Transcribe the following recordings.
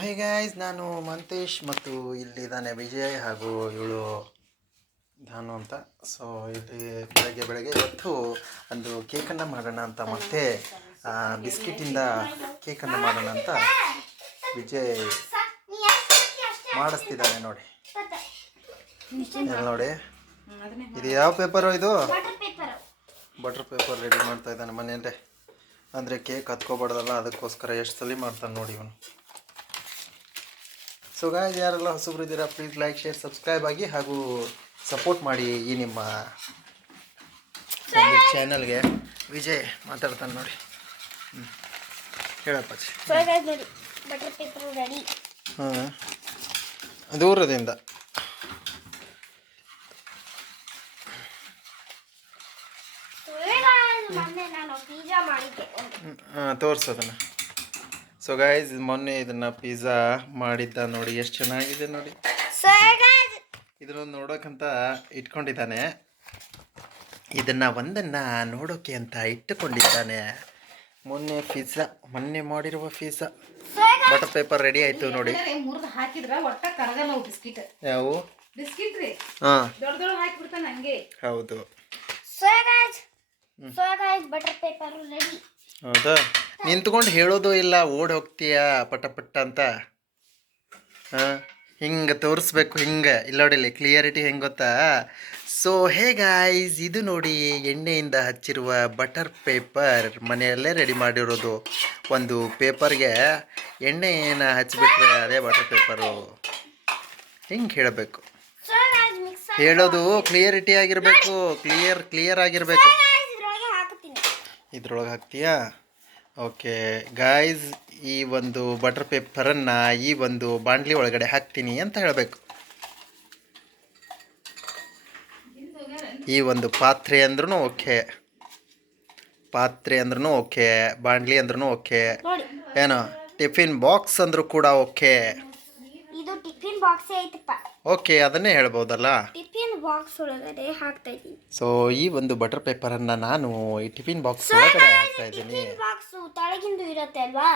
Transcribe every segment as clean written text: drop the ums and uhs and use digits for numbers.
Hey guys, ನಾನು ಮಂತೇಶ್ ಮತ್ತು ಇಲ್ಲಿದ್ದಾನೆ ವಿಜಯ್ ಹಾಗೂ ಇವಳು ಧಾನು ಅಂತ. ಸೊ ಇಲ್ಲಿ ಬೆಳಗ್ಗೆ ಇವತ್ತು ಒಂದು ಕೇಕನ್ನು ಮಾಡೋಣ ಅಂತ, ಮತ್ತೆ ಬಿಸ್ಕಿಟಿಂದ ಕೇಕನ್ನು ಮಾಡೋಣ ಅಂತ ವಿಜಯ್ ಮಾಡಿಸ್ತಿದ್ದಾನೆ. ನೋಡಿ ನೋಡಿ, ಇದು ಯಾವ ಪೇಪರು? ಇದು ಬಟರ್ ಪೇಪರ್ ರೆಡಿ ಮಾಡ್ತಾ ಇದ್ದಾನೆ ಮನೆಯಲ್ಲೇ. ಅಂದರೆ ಕೇಕ್ ಹತ್ಕೋಬಾರ್ದಲ್ಲ, ಅದಕ್ಕೋಸ್ಕರ ಎಷ್ಟು ಸಲ ಮಾಡ್ತಾನೆ ನೋಡಿ ಇವನು. ಸೊ ಗಾಯ್ಸ್, ಯಾರೆಲ್ಲ ಹೊಸಬ್ರು ಇದ್ದೀರಾ ಪ್ಲೀಸ್ ಲೈಕ್, ಶೇರ್, ಸಬ್ಸ್ಕ್ರೈಬ್ ಆಗಿ ಹಾಗೂ ಸಪೋರ್ಟ್ ಮಾಡಿ ಈ ನಿಮ್ಮ ಚಾನಲ್ಗೆ. ವಿಜಯ್ ಮಾತಾಡ್ತಾನೆ ನೋಡಿ. ಹೇಳಪ್ಪ. ಹಾಂ, ದೂರದಿಂದ ತೋರಿಸೋದನ್ನು. ಸೊ ಗಾಯ್ಸ್, ಮೊನ್ನೆ ಇದನ್ನು ಪಿಜ್ಜಾ ಮಾಡಿದ್ದ ನೋಡಿ, ಎಷ್ಟು ಚೆನ್ನಾಗಿದೆ ನೋಡಿ. ಇದನ್ನು ನೋಡೋಕ್ಕಂತ ಇಟ್ಕೊಂಡಿದ್ದಾನೆ, ಇದನ್ನು ಒಂದನ್ನು ನೋಡೋಕೆ ಅಂತ ಇಟ್ಟುಕೊಂಡಿದ್ದಾನೆ. ಮೊನ್ನೆ ಮಾಡಿರುವ ಪಿಜ್ಜಾ ಬಟರ್ ಪೇಪರ್ ರೆಡಿ ಆಯಿತು ನೋಡಿ. ಯಾವ ಹಾಂ ಹೌದು. ಹೌದಾ, ನಿಂತ್ಕೊಂಡು ಹೇಳೋದು ಇಲ್ಲ, ಓಡಿ ಹೋಗ್ತೀಯಾ ಪಟ ಪಟ್ಟ ಅಂತ. ಹಾಂ, ಹಿಂಗೆ ತೋರಿಸ್ಬೇಕು, ಹಿಂಗೆ ಇಲ್ಲ ನೋಡಿಲ್ಲಿ ಕ್ಲಿಯರಿಟಿ ಹೆಂಗೆ ಗೊತ್ತಾ. ಸೊ ಹೇ ಗಾಯ್ಸ್, ಇದು ನೋಡಿ ಎಣ್ಣೆಯಿಂದ ಹಚ್ಚಿರುವ ಬಟರ್ ಪೇಪರ್, ಮನೆಯಲ್ಲೇ ರೆಡಿ ಮಾಡಿರೋದು. ಒಂದು ಪೇಪರ್ಗೆ ಎಣ್ಣೆನ ಹಚ್ಚಿಬಿಟ್ರೆ ಅದೇ ಬಟರ್ ಪೇಪರು. ಹಿಂಗೆ ಹೇಳಬೇಕು, ಹೇಳೋದು ಕ್ಲಿಯರಿಟಿ ಆಗಿರಬೇಕು, ಕ್ಲಿಯರ್ ಆಗಿರಬೇಕು. ಇದ್ರೊಳಗೆ ಹಾಕ್ತೀಯಾ? ಓಕೆ ಗಾಯ್ಸ್, ಈ ಒಂದು ಬಟರ್ ಪೇಪರನ್ನು ಈ ಒಂದು ಬಾಣಲಿ ಒಳಗಡೆ ಹಾಕ್ತೀನಿ ಅಂತ ಹೇಳಬೇಕು. ಈ ಒಂದು ಪಾತ್ರೆ ಅಂದ್ರೂ ಓಕೆ, ಬಾಣಲಿ ಅಂದ್ರೂ ಓಕೆ, ಏನೋ ಟಿಫಿನ್ ಬಾಕ್ಸ್ ಅಂದ್ರೂ ಕೂಡ ಓಕೆ. ಇದು ಟಿಫಿನ್ ಬಾಕ್ಸ್ ಐತಪ್ಪ. ಓಕೆ, ಅದನ್ನೇ ಹೇಳ್ಬೋದಲ್ಲ. ಟಿಫಿನ್ ಬಾಕ್ಸ್ ಒಳಗಡೆ ಹಾಕ್ತಾ ಇದ್ದೀನಿ. ಸೊ ಈ ಒಂದು ಬಟರ್ ಪೇಪರನ್ನು ನಾನು ಈ ಟಿಫಿನ್ ಬಾಕ್ಸ್ ಒಳಗಡೆ ಹಾಕ್ತಾ ಇದ್ದೀನಿ. ಟಿಫಿನ್ ಬಾಕ್ಸ್ ತಳಗಿಂದು ಇರುತ್ತೆ ಅಲ್ವಾ,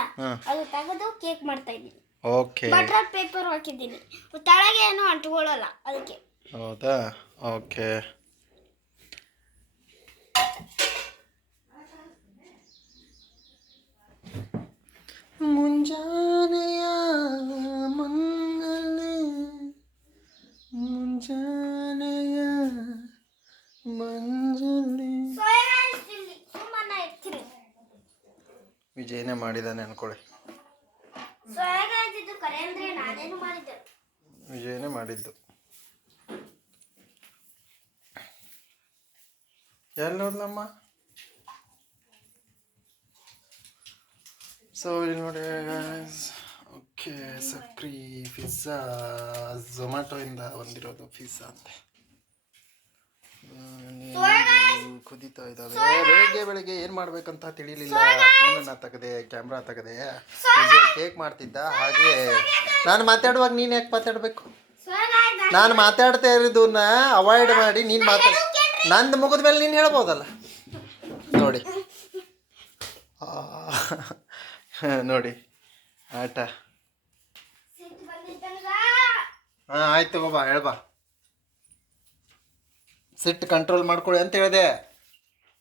ಅದು ತೆಗೆದು ಕೇಕ್ ಮಾಡ್ತಾ ಇದ್ದೀನಿ. ಓಕೆ, ಬಟರ್ ಪೇಪರ್ ಹಾಕಿದ್ದೀನಿ, ತಳಗೆ ಏನೋ ಅಂಟ್ಕೊಳ್ಳಲ್ಲ ಅದಕ್ಕೆ. ಹೌದಾ? ಓಕೆ. ಮುಂಜಾನೆಯ ಮಂಗಲೆ, ಮುಂಜಾನೆಯ ಮಂಜಲಿ. ವಿಜಯನೇ ಮಾಡಿದ್ದಾನೆ ಅನ್ಕೊಳ್ಳಿ. ವಿಜಯನೇ ಮಾಡಿದ್ದು. ಎಲ್ಲೋದ್ಲಮ್ಮ? ಸೊ ಇಲ್ಲಿ ನೋಡಿ ಗಾಯ್ಸ್, ಓಕೆ, ಸಕ್ರಿ ಪಿಜ್ಜಾ ಝೊಮ್ಯಾಟೊಯಿಂದ ಬಂದಿರೋದು ಪಿಜ್ಜಾ ಅಂತೆ. ಕುದೀತಾ ಇದ್ದಾವೆ. ಬೆಳಗ್ಗೆ ಏನು ಮಾಡ್ಬೇಕಂತ ತಿಳಿಲಿಲ್ಲ, ಫೋನನ್ನು ತೆಗೆದೆ, ಕ್ಯಾಮ್ರಾ ತೆಗೆದೆ, ಕೇಕ್ ಮಾಡ್ತಿದ್ದ. ಹಾಗೆ ನಾನು ಮಾತಾಡುವಾಗ ನೀನು ಯಾಕೆ ಮಾತಾಡಬೇಕು? ನಾನು ಮಾತಾಡ್ತಾ ಇರೋದನ್ನ ಅವಾಯ್ಡ್ ಮಾಡಿ ನೀನು ನಂದು ಮುಗಿದ ಮೇಲೆ ನೀನು ಹೇಳ್ಬೋದಲ್ಲ. ನೋಡಿ ನೋಡಿ ಆಟ. ಹಾಂ ಆಯ್ತು, ತಗೋಬಾ, ಹೇಳ್ಬಾ. ಸಿಟ್ಟು ಕಂಟ್ರೋಲ್ ಮಾಡ್ಕೊಳ್ಳಿ ಅಂತ ಹೇಳಿದೆ,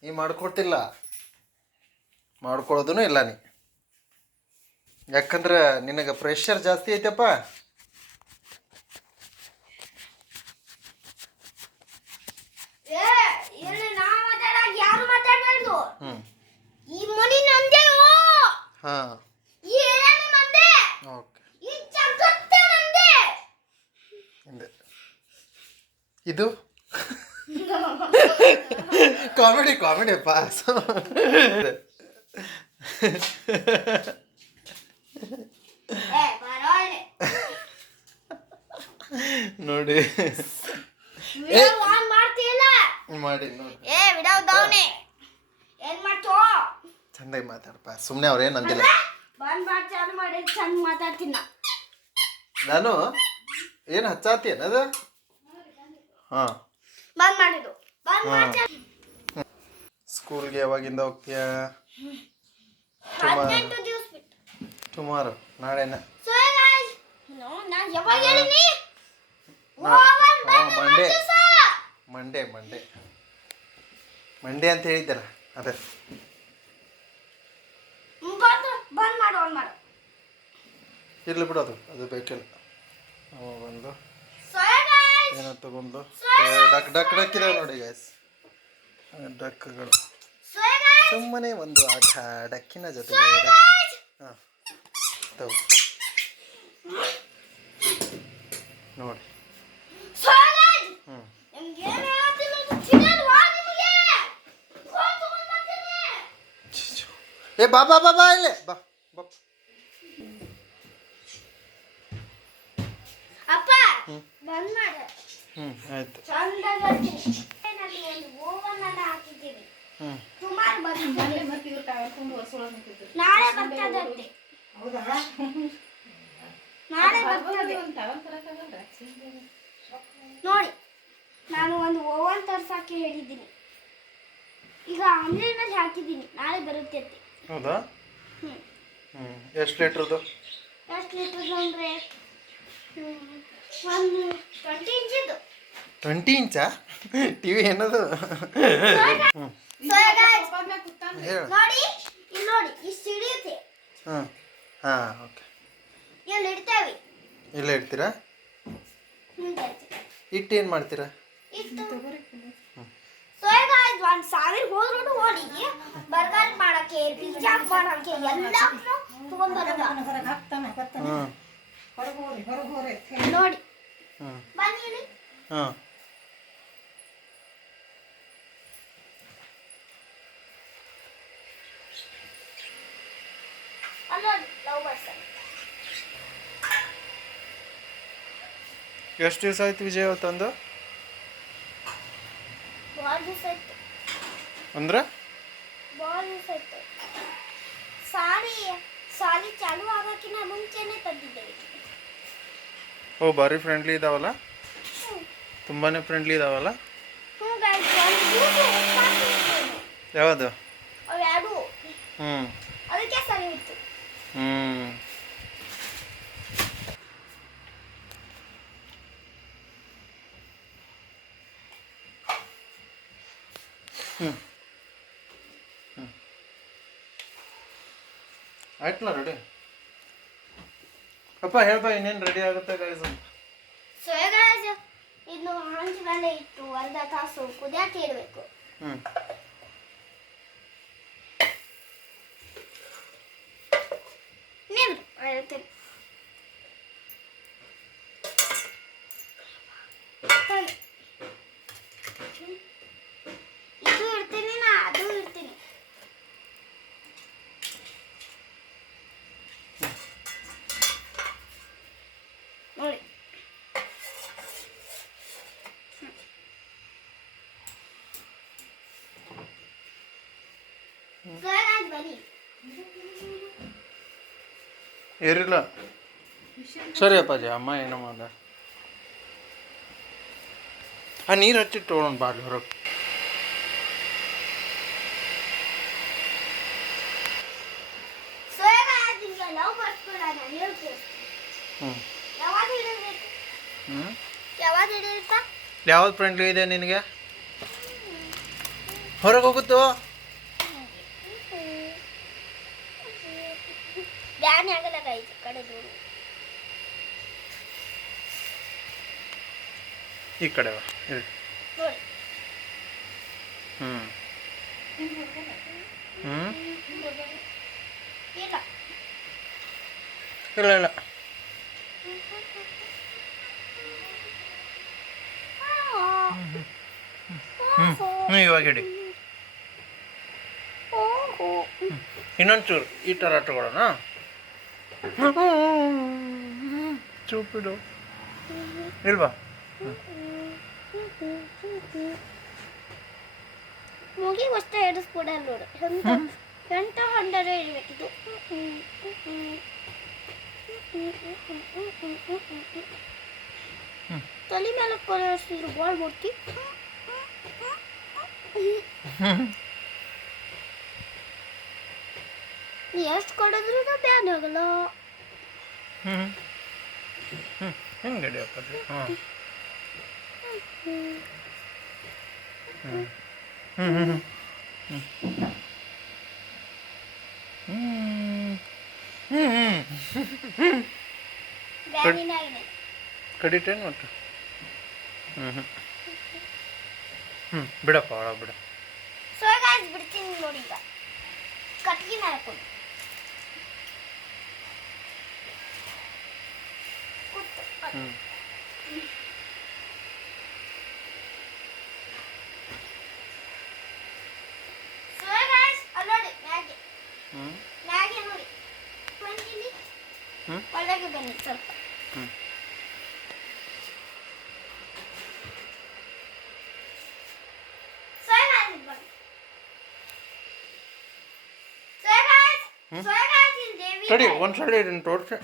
ನೀ ಮಾಡ್ಕೊಡ್ತಿಲ್ಲ, ಮಾಡ್ಕೊಳ್ಳೋದೂ ಇಲ್ಲ ನೀ. ಯಾಕಂದ್ರೆ ನಿನಗೆ ಪ್ರೆಷರ್ ಜಾಸ್ತಿ ಐತಪ್ಪ. ಹಾಂ, ಓಕೆ. ಇದು ಕಾಮಿಡಿ ಅಪ್ಪ. ನೋಡಿ ಮಾಡಿ ನೋಡಿ, ಚಂದಾಗಿ ಮಾತಾಡಪ್ಪ. ಸುಮ್ಮನೆ ಅವ್ರೇನು ಅಂದಿಲ್ಲ. ನಾನು ಏನು ಹಚ್ಚಾತೀನದು? ಹಾಂ, ಸ್ಕೂಲ್ಗೆ ಯಾವಾಗಿಂದ ಹೋಗ್ತೀಯಾ? ಟುಮಾರೋ, ನಾಳೆನ. ಯಾವಾಗ ಹೇಳಿನಿ ಮಂಡೇ ಮಂಡೇ ಮಂಡೇ ಮಂಡೇ ಅಂತ ಹೇಳಿದ್ದಲ್ಲ ಅದೇ ಬಂದ್ ಮಾಡು ಆನ್ ಮಾಡು ಇರ್ಲಿ ಬಿಡು ಅದು ಬೇಕಿಲ್ಲ ಒಂದು ಸೋಯಾ ಗೈಸ್ ಏನೋ ತಗೊಂಡು ಡಕ್ ಡಕ್ ಡಕ್ ಇದಾವೆ ನೋಡಿ ಗೈಸ್ ಡಕ್ಗಳು ಸೋಯಾ ಗೈಸ್ ಸುಮ್ಮನೆ ಒಂದು ಆಟ ಡಕ್ಕಿನ ಜೊತೆಗೆ ಹಾಂ ತಗೋ ನೋಡಿ ಸೋಯಾ ಗೈಸ್ ಹ್ಞೂ ನಿಮ್ಗೆ ಏನು ಹೇಳ್ತಿಲ್ಲ ಅದು ಚಿನ್ನಲ್ವಾ ನಿಮಗೆ ಫೋನ್ ತಗೊಂಡು ಬರ್ತೀನಿ ಏ ಬಾ ಬಾ ಬಾ ಬಾ ಇಲ್ಲೇ ಬಾ ಬಾ ಅಪ್ಪ ಬಂದ್ ಮಾಡು ಆಯ್ತು ಚಂದಾಗ ನಾನು ಒಂದು ಓವನ್ ಅನ್ನ ಹಾಕಿದ್ದೀನಿ ಸುಮಾರು ಬರ್ತದೆ ನಾಳೆ ಬರ್ತದಂತೆ ನಾಳೆ ಬರ್ತದೆ ನೋಡಿ ನಾನು ಒಂದು ಓವನ್ ತರ್ಸಕ್ಕೆ ಹೇಳಿದ್ದೀನಿ ಈಗ ಆನ್ಲೈನಲ್ಲಿ ಹಾಕಿದ್ದೀನಿ ನಾಳೆ ಬರುತ್ತೆ ಅಂತೆ ಹೌದಾ ಹ್ಞೂ ಎಷ್ಟು ಲೀಟ್ರದ್ದು ಎಷ್ಟು ಲೀಟರ್ ಅಂದರೆ ಒಂದು 20 ಇಂಚಿದ್ದು 20 ಇಂಚಾ ಟಿ ವಿ ಏನದು ಹ್ಞೂ ಹೇಳು ನೋಡಿ ಇಲ್ಲಿ ನೋಡಿ ಇಷ್ಟು ಹಿಡಿಯುತ್ತೆ ಹಾಂ ಹಾಂ ಓಕೆ ಇಲ್ಲಿ ಇಡ್ತೇವೆ ಇಲ್ಲ ಇಡ್ತೀರಾ ಇಟ್ಟು ಏನು ಮಾಡ್ತೀರಾ ಇಷ್ಟು ಸೋಯಾ ಗಾಯ್ಸ್ 1000 ಹೋದ್ರು ಓಡಿ ಬರ್ಗರ್ ಮಾಡಕ್ಕೆ ಪಿಜ್ಜಾ ಮಾಡಕ್ಕೆ ಎಲ್ಲ ತಗೊಂಡ್ಬರೋಣ ಹ್ಞೂ ನೋಡಿ ಹ್ಞೂ ಬನ್ನಿ ಇಲ್ಲಿ ಹಾಂ ಅಲ್ಲ ಲವ್ ಬರ್ಸ್ ಎಷ್ಟು ದಿವಸ ಆಯ್ತು ವಿಜಯ್ ತಂದು ಭಾಳ ದಿವಸ ಆಯ್ತು ಅಂದ್ರೆ ಭಾಳ ದಿವಸ ಆಯ್ತು ಸಾಲಿ ಚಾಲು ಆಗೋಕ್ಕಿಂತ ಮುಂಚೆನೆ ತಂದಿದ್ದೇವೆ ಓ ಭಾರಿ ಫ್ರೆಂಡ್ಲಿ ಇದಾವಲ್ಲ ತುಂಬಾ ಫ್ರೆಂಡ್ಲಿ ಇದಾವಲ್ಲ ಹ್ಞೂ ಗಾಯ್ಸ್ ಒಂದು ಜ್ಯೂಸು ಯಾವುದು ಅವು ಎರಡು ಹ್ಞೂ ಅದಕ್ಕೆ ಸರಿ ಇತ್ತು ಹ್ಞೂ ಹ್ಞೂ ಹ್ಞೂ ಆಯ್ತಲ್ಲ ರೆಡಿ ಅಪ್ಪ ಹೇಳ್ಬಾ ಇನ್ನೇನು ರೆಡಿ ಆಗುತ್ತೆ ಗೈಸ್ ಅಂತ ಸೋಯಾ ಗಾಯ್ಸ್ ಇನ್ನು ಹಂಚ್ ಮೇಲೆ ಇಟ್ಟು ಅರ್ಧ ತಾಸು ಕುದಿಯಕ್ಕೆ ಇಡಬೇಕು ಹ್ಞೂ ನಿಮ್ದು ಹೇಳ್ತೇನೆ ಇದು ಇಡ್ತೀನಿ ನಾ ಅದು ಇಡ್ತೀನಿ ನೋಡಿ ಬನ್ನಿ ಇರಿಲ್ಲ ಸರಿ ಅಪ್ಪಾಜಿ ಅಮ್ಮ ಏನೋ ಮಾಡ ಆ ನೀರು ಹಚ್ಚಿಟ್ಟು ತೊಗೊಂಡು ಬಾರ್ಲಿ ಹೊರಗೆ ಲವ್ ಬರ್ಸ್ಕೊಡ ನಾನು ಹೇಳ್ತೀನಿ ಹ್ಞೂ ಯಾವಾಗ ಹಿಡಿಬೇಕು ಹ್ಞೂ ಯಾವಾಗ ಹಿಡಿಯುತ್ತಾ ಯಾವ್ದು ಫ್ರೆಂಡ್ಲಿ ಇದೆ ನಿನಗೆ ಹೊರಗೆ ಹೋಗುತ್ತೋ ಬ್ಯಾನ್ ಆಗಲ್ಲ ಗೈಸ್ ಕಡೆ ದೂರ ಈ ಕಡೆ ಬಾ ಇರಿ ನೋಡಿ ಹ್ಞೂ ಹ್ಞೂ ಇಲ್ಲ ಇಲ್ಲ ಇಲ್ಲ ಹ್ಞೂ ಇವಾಗ ಹಿಡಿ ಇನ್ನೊಂದು ಚೂರು ಈ ಥರ ತಗೊಳ್ಳೋಣ ಚೂಪಿಡು ಇಲ್ವಾ ಮುಗಿ ಅಷ್ಟೇ ಎಡಿಸ್ಕೊಡಲ್ಲ ನೋಡು ಎಂಟ ಹಂಡರ ಇರಬೇಕಿದು ತಲೆ ಮೇಲೆ ಕೊಡಿಸಿದ್ರು ಬಾಳ್ ಮೂರ್ತಿ ನೀ ಎಷ್ಟು ಕೊಡಿದ್ರು ಬ್ಯಾನ್ ಆಗಲ್ಲ ಹ್ಞೂ ಹಿಂಗೆ ಹಿಡಿಯಪ್ಪ ಹಾಂ ಹ್ಞೂ ಹ್ಞೂ ಹ್ಞೂ ಹ್ಞೂ ಹ್ಞೂ ಬ್ಯಾನಿನಾಗಿದೆ. ಕಡಿತೇನು ಮತ್ತು ಹ್ಞೂ ಹ್ಞೂ ಹ್ಞೂ ಬಿಡಪ್ಪ ಒಳಗೆ ಬಿಡ ಸೊ ಗಾಯ್ಸ್ ಬಿಡ್ತೀನಿ ನೋಡಿ ಈಗ ಕಟ್ಗಿ ಮಾಡ್ಕೊಂಡು ಹ್ಞೂ ಸೊ ಗಾಯ್ಸ್ ಅಲ್ಲಿ ನೋಡಿ ಮ್ಯಾಗೆ ಹ್ಞೂ ಮ್ಯಾಗೆ ನೋಡಿ ಬಂದಿಲ್ಲಿ ಹ್ಞೂ ಒಳಗೆ ಬನ್ನಿ ಸ್ವಲ್ಪ ಹ್ಞೂ ಸೊ ಗಾಯ್ಸ್ ಬನ್ನಿ ಸೊ ಗಾಯ್ಸ್ ಇಲ್ಲಿ ದೇವಿ ತಡಿ ಒಂದು ಸೈಡ್ ಇದನ್ನು ತೋರಿಸಿ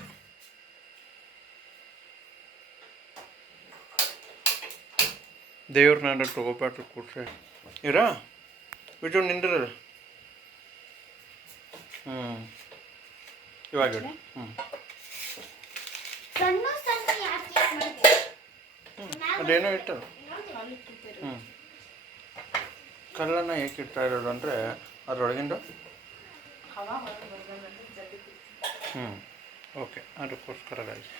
ದೇವ್ರನ್ನ ತಗೋಪಾಟ್ರಿ ಕೂಡ್ಸೆ ಇರಾ ಬಿಟ್ಟು ನಿಂದ್ರಲ್ಲ ಹ್ಞೂ ಇವಾಗ ಹೇಳಿ ಹ್ಞೂ ಸಣ್ಣ ಸಣ್ಣ ಯಾಕೆ ಮಾಡ್ತೀವಿ ಅದೇನೋ ಇಟ್ಟಲ್ಲ ಹ್ಞೂ ಕಲ್ಲನ್ನು ಏಕೆ ಇಡ್ತಾ ಇರೋದು ಅಂದರೆ ಅದರೊಳಗಿಂದ ಹ್ಞೂ ಓಕೆ ಅದಕ್ಕೋಸ್ಕರ ಗಾಯ್ಸ್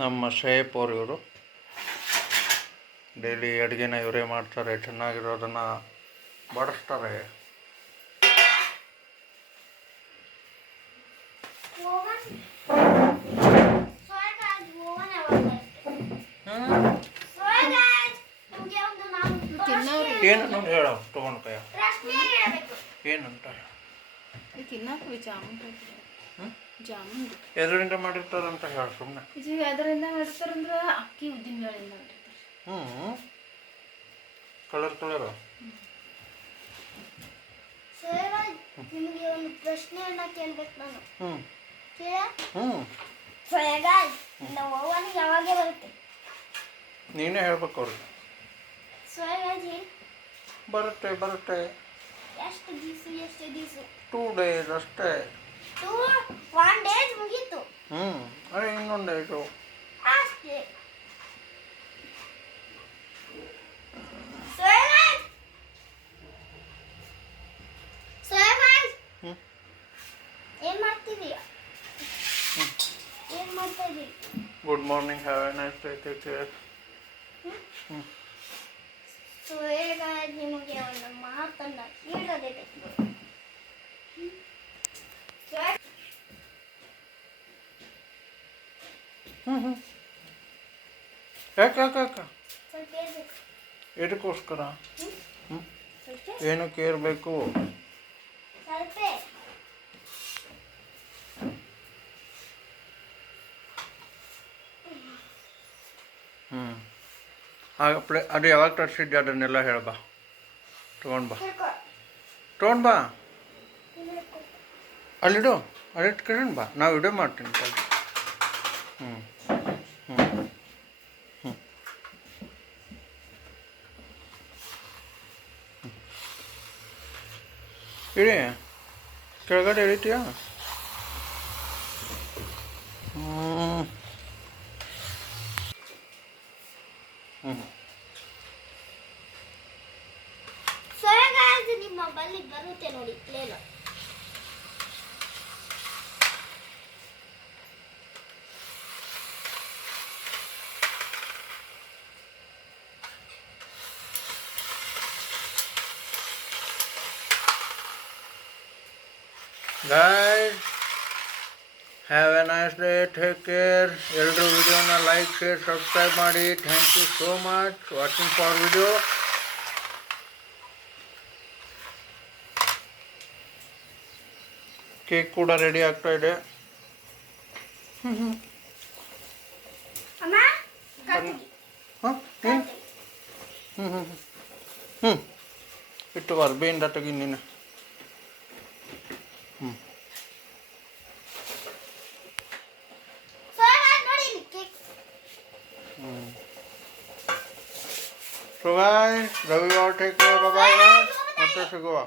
ನಮ್ಮ ಶೇಫ್ ಅವ್ರು ಇವರು ಡೈಲಿ ಅಡುಗೆನ ಇವರೇ ಮಾಡ್ತಾರೆ ಚೆನ್ನಾಗಿರೋದನ್ನು ಬಡಿಸ್ತಾರೆ ಓವನ್ ಸೋಯ್ ಗಾಯ್ಸ್ ಓವನ್ ಯಾವಾಗ ಸೋಯ್ ಗಾಯ್ಸ್ ನಿಮಗೆ ಒಂದು ನಾನು ಏನು ನೋಡಿ ಹೇಳ ತೊಗೊಂಡು ಕೈಯ ಪ್ರಶ್ನೆ ಹೇಳಬೇಕು ಏನಂತ ತಿನ್ನಕ್ಕೆ ಜಾಮೂನ್ ಹ್ಞೂ ಜಾಮೂನ್ ಎದರಿಂದ ಮಾಡಿರ್ತಾರಂತ ಹೇಳಿ ಸುಮ್ಮನೆ ಇದು ಅದರಿಂದ ಮಾಡ್ತಾರಂದ್ರೆ ಅಕ್ಕಿ ಉದ್ದಿನ ಬೇಳೆಯಿಂದ ಮಾಡಿರ್ತಾರೆ. ಹ್ಞೂ ಕಲರ್ ಕಲರು ಸೋಯ್ ಗಾಯ್ಸ್ ನಿಮಗೆ ಒಂದು ಪ್ರಶ್ನೆಯನ್ನ ಕೇಳಬೇಕು ನಾನು ಹ್ಞೂ ಕೇಳ ಹ್ಞೂ ಸೋಯ್ ಗಾಯ್ಸ್ ನಮ್ಮ ಓವನ್ ಯಾವಾಗ ಬರುತ್ತೆ ನೀನೇ ಹೇಳ್ಬೇಕು ಅವ್ರಿಗೆ ಸೋಯ್ ಗಾಯ್ಸ್ ಹೇಳಿ ಬರುತ್ತೆ ಬರುತ್ತೆ ಎಷ್ಟು ದಿವಸ 2 days ಅಷ್ಟೇ 1 ಡೇಸ್ ಮುಗೀತು ಹ್ಞೂ ಅದೇ ಇನ್ನೊಂದು ಇದು ಅಷ್ಟೇ ಸೋಯ್ ಗಾಯ್ಸ್ ಸೋಯ್ ಗಾಯ್ಸ್ ಹ್ಞೂ ಏನ್ ಮಾಡ್ತಿದೀಯ ಏನ್ ಮಾಡ್ತಾ ಇದೀರಿ good morning have A nice day take care soy guys ನಿಮಗೆ ಒಂದು ಮಾತನ್ನ ಹೇಳಲೇಬೇಕು ಸೋಯ್ ಹ್ಞೂ ಯಾಕೆ ಯಾಕೆ ಯಾಕೆ ಸ್ವಲ್ಪ ಹೇಳ್ಬೇಕು ಎದಕ್ಕೋಸ್ಕರ ಹ್ಞೂ ಸ್ವಲ್ಪ ಏನಕ್ಕೆ ಇರಬೇಕು ಸ್ವಲ್ಪ ಹ್ಞೂ ಆಗ ಅದು ಯಾವಾಗ ತರಿಸಿದ್ದೆ ಅದನ್ನೆಲ್ಲ ಹೇಳ್ಬಾ ತೊಗೊಂಡು ಬಾ ತೊಗೊಂಡು ಬಾ ಅಲ್ಲಿಡು ಅಲ್ಲಿಟ್ಟು ಕರ್ಕೊಂಡು ಬಾ ನಾವು ವಿಡಿಯೋ ಮಾಡ್ತೀನಿ ತಡಿ ಹ್ಞೂ ಹ್ಞೂ ಹ್ಞೂ ಇಳಿ ಕೆಳಗಡೆ ಇಳಿತೀಯಾ ಹ್ಞೂ ಹ್ಞೂ ಸೋಯ್ ಗಾಯ್ಸ್ ನಿಮ್ಮ ಬಲ್ಲಿ ಬರುತ್ತೆ ನೋಡಿ ಲೇಲ guys have a nice day take care ಎಲ್ಲರೂ ವಿಡಿಯೋನ ಲೈಕ್ ಶೇರ್ ಸಬ್ಸ್ಕ್ರೈಬ್ ಮಾಡಿ thank you so much watching for video cake ಕೂಡ ರೆಡಿ ಆಗ್ತಾ ಇದೆ ಅಮ್ಮ ಕಟ್ಟಿಗೆ ಹಾಂ ಹ್ಞೂ ಹ್ಞೂ ಹ್ಞೂ ಹ್ಞೂ ಇಟ್ಟು ಅರ್ಬಿಯಿಂದ ತೆಗಿ ನೀನು ಹ್ಞೂ ಸೋಯ್ ಗಾಯ್ಸ್ ನೋಡಿ ಇಲ್ಲಿ ಕೇಕ್ ಸೊ ಗಾಯ್ಸ್ ರವಿವಾರ ಟೇಕ್ ಕೇರ್ ಬಾಯ್ ಮತ್ತೆ ಸಿಗುವ